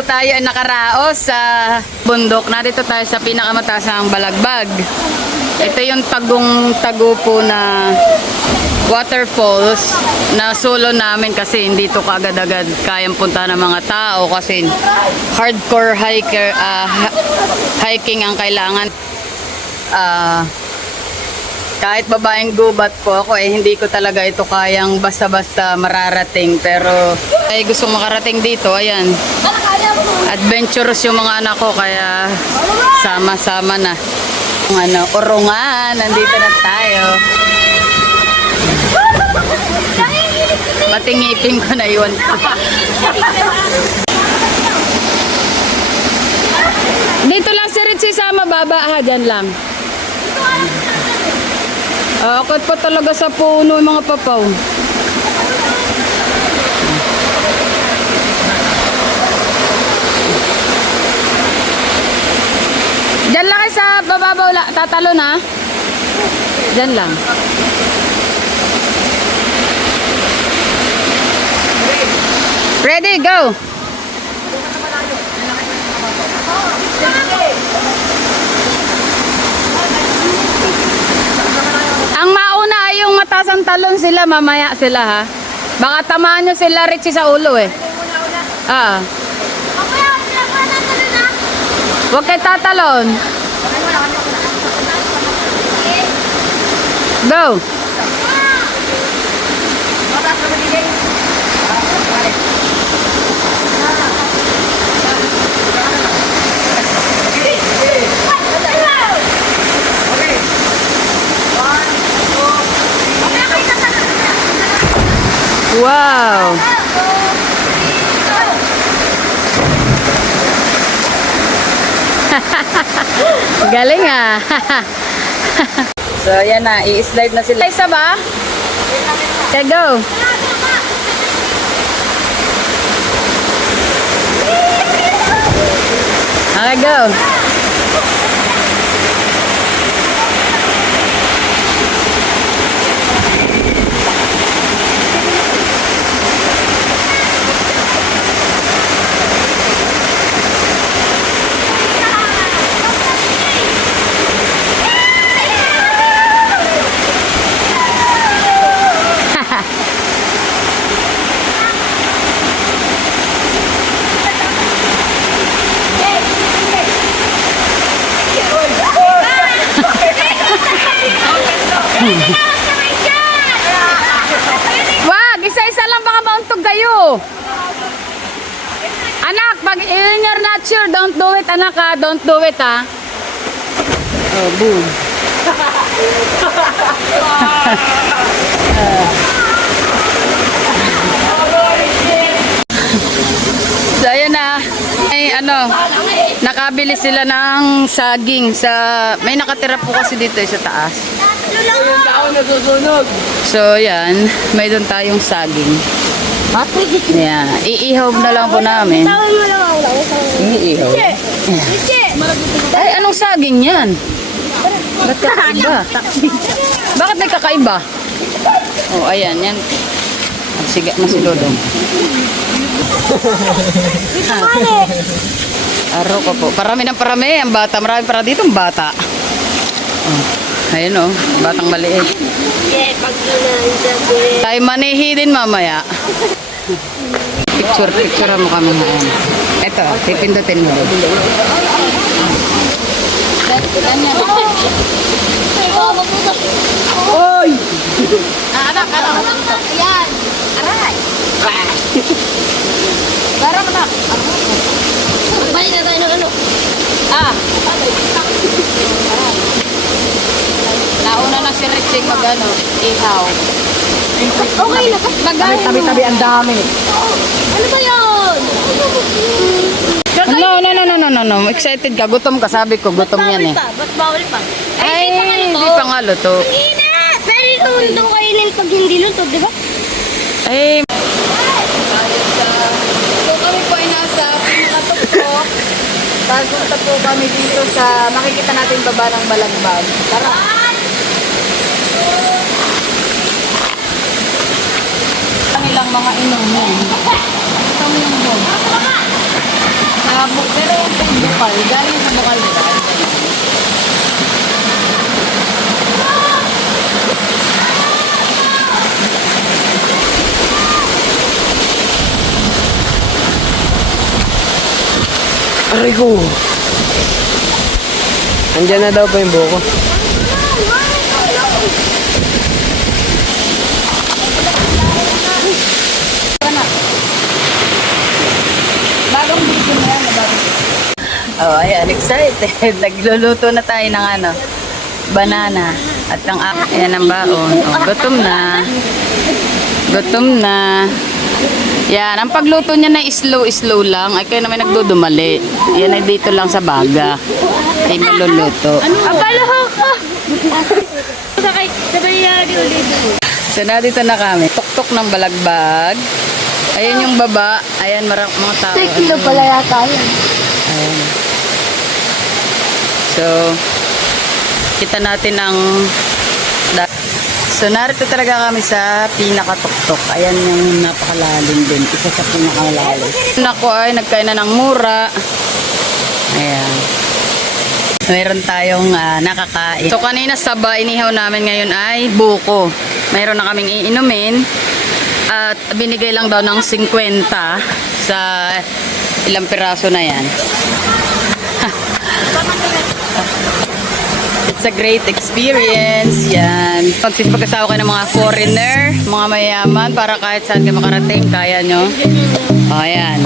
Tayo ay nakaraos sa bundok. Narito tayo sa pinakamataasang Balagbag. Ito yung tagupo na waterfalls na solo namin kasi hindi to kaagad-agad kayang punta ng mga tao kasi hardcore hiking ang kailangan. Kahit babaeng gubat po ako hindi ko talaga ito kayang basta-basta mararating, pero ay gusto makarating dito. Ayan, adventurous yung mga anak ko kaya sama-sama na. Urungan, nandito na tayo. Pati ngipin ko na yun. Dito lang si Richie sama baba ha, dyan lang. Akit pa talaga sa puno yung mga papaw. Diyan lang kayo sa bababaw, tatalo na. Diyan lang. Ready, go! Ang mauna ay yung matasang talon sila, mamaya sila ha. Baka tamaan nyo sila Richie sa ulo eh. Huwag kayo tatalon. Go! Wow! Galing ah! So yan na, i-slide na sila. Isa ba? Okay, go! Okay, go! Wag, isa-isa lang baka mauntog kayo. Anak, pag in your nature, don't do it, anak ha. Don't do it ha. Oh, boom. So, ayan na. Ay, nakabili sila ng saging sa, may nakatira po kasi dito sa taas. Yung daon na susunog. So, yan. May doon tayong saging. Yan. Iihaw na lang po namin. Iihaw. Ay, anong saging yan? Ba't kakaiba? Bakit may kakaiba? Oh, ayan. Yan. Sige, masilodong. Aro ko po. Parami ng parami. Ang bata. Marami para dito ang bata. Oh. Ayun o, batang maliit. Tayo manihi din mamaya. Picture mo kami ngayon. Ito, pipindutin mo. Oy! Anak. Ayan. Aray. Barang anak. Balik na tayo ng ano. Nauna na si Richie ihaw. Okay na. Tabi-tabi ang dami. Ano ba yun? No. Excited ka. Gutom ka. Sabi ko, gutom yan eh. Ba't bawal pa? Ay, hindi pa nga luto. Init! Pero ito kainin pag hindi luto, di ba? Ay, so kami po ay nasa pinakatuktok. Papunta po kami dito sa, makikita natin baba ng Balagbag. Tara! Ang ilang mga inumin. Ito mo yung bog. Pero yung bukal, galing sa bukal nila. Aray ko. Andyan na daw pa yung buko. Bagong video na yan, bagong. Oh, ayan, excited. Nagluluto na tayo ng ano, banana. At ang ayan ang baon. Oh, gutom na. Gutom na. Yan, ang pagluto niya na slow lang. Ay, kaya naman nagdudumali. Yan ay dito lang sa baga. Ay, maluluto. Abalo ko! Sabay yan ulit. So, dito na kami. Tuktok ng balagbag. Ayan yung baba. Ayan, mga tao. 3 kilo pala yata yun. Ayan. So, kita natin ang... So, narito talaga kami sa pinakatuktok. Ayan yung napakalalim din. Isa sa pinakalalim. Nako ay, nagkain na ng mura. Ayan. Meron tayong nakakain. So, kanina saba, inihaw namin ngayon ay buko. Meron na kaming iinumin. At binigay lang daw ng 50 sa ilang piraso na yan. It's a great experience. Yan. Pagkasama kayo ng mga foreigner, mga mayaman, para kahit saan kayo makarating, kaya nyo. O, ayan.